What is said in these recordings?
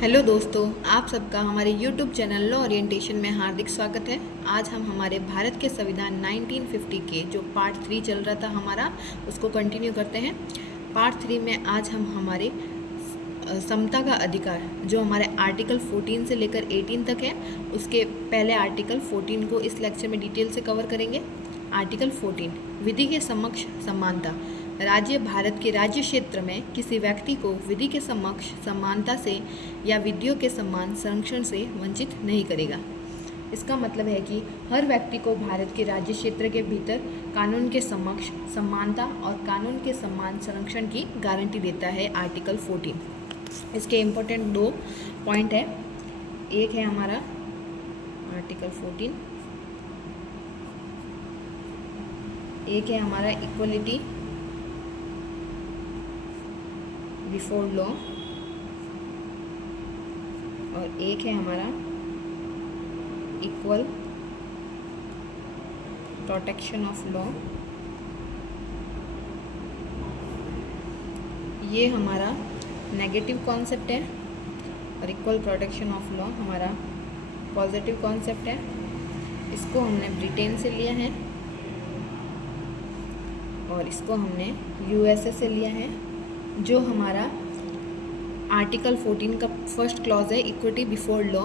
Hello दोस्तों, आप सबका हमारे YouTube चैनल लॉ ओरिएंटेशन में हार्दिक स्वागत है। आज हम हमारे भारत के संविधान 1950 के जो पार्ट 3 चल रहा था हमारा, उसको कंटिन्यू करते हैं। पार्ट 3 में आज हम हमारे समता का अधिकार जो हमारे आर्टिकल 14 से लेकर 18 तक है, उसके पहले आर्टिकल 14 को इस लेक्चर में डिटेल से कवर करेंगे। आर्टिकल 14, विधि के समक्ष समानता। राज्य भारत के राज्य क्षेत्र में किसी व्यक्ति को विधि के समक्ष समानता से या विधियों के समान संरक्षण से वंचित नहीं करेगा। इसका मतलब है कि हर व्यक्ति को भारत के राज्य क्षेत्र के भीतर कानून के समक्ष समानता और कानून के समान संरक्षण की गारंटी देता है आर्टिकल 14। इसके इम्पोर्टेंट दो पॉइंट है। एक है हमारा आर्टिकल 14, एक है हमारा इक्वलिटी बिफोर लॉ और एक है हमारा इक्वल प्रोटेक्शन ऑफ लॉ। ये हमारा नेगेटिव कॉन्सेप्ट है और इक्वल प्रोटेक्शन ऑफ लॉ हमारा पॉजिटिव कॉन्सेप्ट है। इसको हमने ब्रिटेन से लिया है और इसको हमने यूएसए से लिया है। जो हमारा आर्टिकल 14 का फर्स्ट क्लॉज है, equity before law.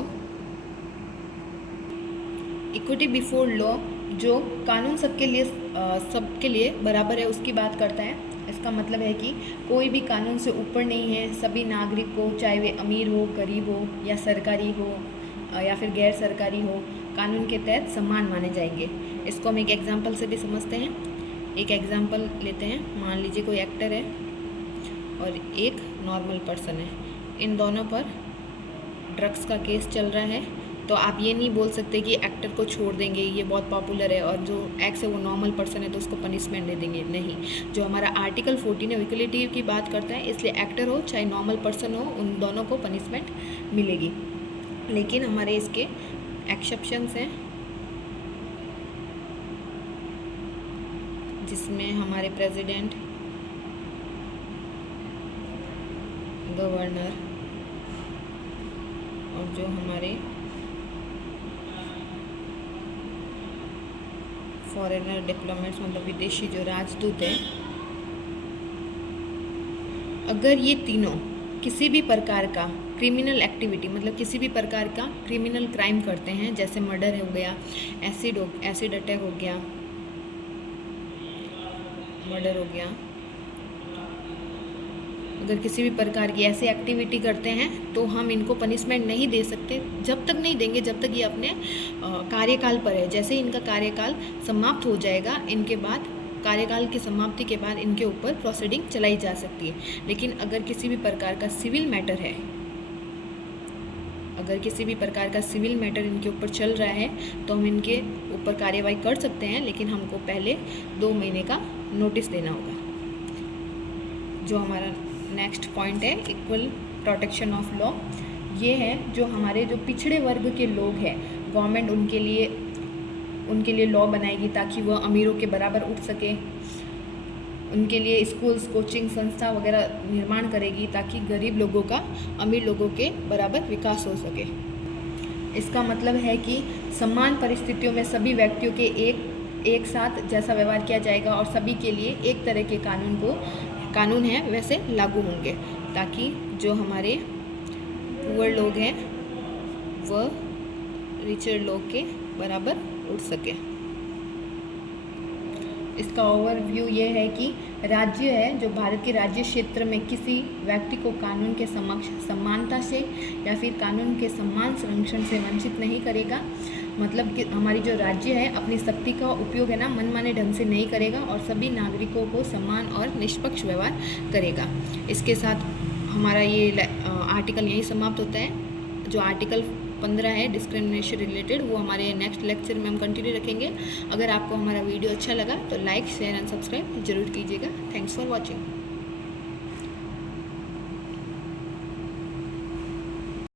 Equity before law जो कानून सबके लिए बराबर है उसकी बात करता है। इसका मतलब है कि कोई भी कानून से ऊपर नहीं है। सभी नागरिक को, चाहे वे अमीर हो, गरीब हो या सरकारी हो या फिर गैर सरकारी हो, कानून के तहत समान माने जाएंगे। इसको हम एक एग्जांपल से भी समझते हैं। एक एग्जांपल लेते हैं। मान लीजिए कोई एक्टर है और एक नॉर्मल पर्सन है। इन दोनों पर ड्रग्स का केस चल रहा है, तो आप ये नहीं बोल सकते कि एक्टर को छोड़ देंगे, ये बहुत पॉपुलर है, और जो एक्स है वो नॉर्मल पर्सन है तो उसको पनिशमेंट दे देंगे। नहीं, जो हमारा आर्टिकल 14 है इक्वलिटी की बात करता है, इसलिए एक्टर हो चाहे नॉर्मल पर्सन हो, उन दोनों को पनिशमेंट मिलेगी। लेकिन हमारे इसके एक्सेप्शंस हैं, जिसमें हमारे प्रेसिडेंट, गवर्नर और जो हमारे फॉरेनर डिप्लोमेट्स मतलब विदेशी जो राजदूत हैं, अगर ये तीनों किसी भी प्रकार का क्रिमिनल एक्टिविटी मतलब किसी भी प्रकार का क्रिमिनल क्राइम करते हैं, जैसे मर्डर हो गया, एसिड अटैक हो गया, मर्डर हो गया, अगर किसी भी प्रकार की ऐसी एक्टिविटी करते हैं तो हम इनको पनिशमेंट नहीं दे सकते। जब तक नहीं देंगे जब तक ये अपने कार्यकाल पर है। जैसे इनका कार्यकाल समाप्त हो जाएगा, इनके बाद कार्यकाल की समाप्ति के बाद इनके ऊपर प्रोसीडिंग चलाई जा सकती है। लेकिन अगर किसी भी प्रकार का सिविल मैटर है, अगर किसी भी प्रकार का सिविल मैटर इनके ऊपर चल रहा है तो हम इनके ऊपर कार्यवाही कर सकते हैं, लेकिन हमको पहले 2 महीने का नोटिस देना होगा। जो हमारा नेक्स्ट पॉइंट है इक्वल प्रोटेक्शन ऑफ लॉ, ये है जो हमारे जो पिछड़े वर्ग के लोग हैं, गवर्नमेंट उनके लिए लॉ बनाएगी ताकि वह अमीरों के बराबर उठ सके। उनके लिए स्कूल्स, कोचिंग संस्था वगैरह निर्माण करेगी ताकि गरीब लोगों का अमीर लोगों के बराबर विकास हो सके। इसका मतलब है कि समान परिस्थितियों में सभी व्यक्तियों के एक साथ जैसा व्यवहार किया जाएगा और सभी के लिए एक तरह के कानून है वैसे लागू होंगे, ताकि जो हमारे पुअर लोग हैं वह रिचर लोग के बराबर उठ सके। इसका ओवरव्यू ये है कि राज्य है जो भारत के राज्य क्षेत्र में किसी व्यक्ति को कानून के समक्ष समानता से या फिर कानून के समान संरक्षण से वंचित नहीं करेगा। मतलब कि हमारी जो राज्य है अपनी शक्ति का उपयोग है ना मनमाने ढंग से नहीं करेगा और सभी नागरिकों को समान और निष्पक्ष व्यवहार करेगा। इसके साथ हमारा ये आर्टिकल यहीं समाप्त होता है। जो आर्टिकल 15 है डिस्क्रिमिनेशन रिलेटेड, वो हमारे नेक्स्ट लेक्चर में हम कंटिन्यू रखेंगे। अगर आपको हमारा वीडियो अच्छा लगा तो लाइक, शेयर एंड सब्सक्राइब जरूर कीजिएगा। Thanks for watching.